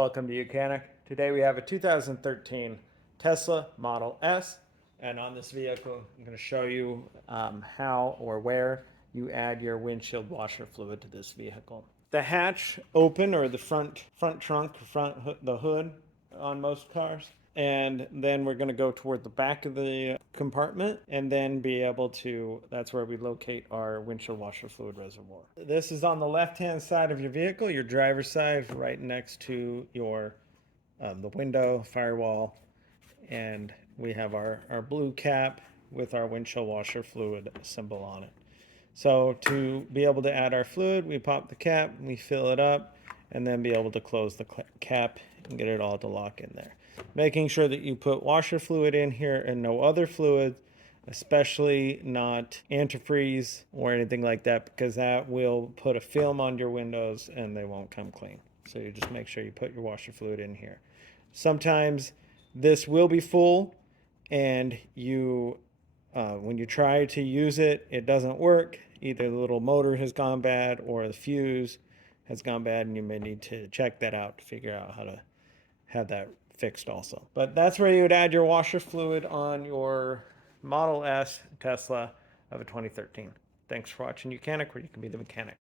Welcome to Mechanic. Today we have a 2013 Tesla Model S, and on this vehicle I'm going to show you how or where you add your windshield washer fluid to this vehicle. The hatch open, or the front trunk, the hood on most cars, and then we're going to go toward the back of the compartment and then be able to, that's where we locate our windshield washer fluid reservoir. This is on the left hand side of your vehicle, your driver's side, right next to your the window firewall, and we have our blue cap with our windshield washer fluid symbol on it. So to be able to add our fluid, we pop the cap, we fill it up, and then be able to close the cap and get it all to lock in there. Making sure that you put washer fluid in here and no other fluid, especially not antifreeze or anything like that, because that will put a film on your windows and they won't come clean. So you just make sure you put your washer fluid in here. Sometimes this will be full and you when you try to use it, it doesn't work. Either the little motor has gone bad or the fuse has gone bad, and you may need to check that out to figure out how to have that fixed also. But that's where you would add your washer fluid on your Model S Tesla of a 2013. Thanks for watching Mechanic, where you can be the mechanic.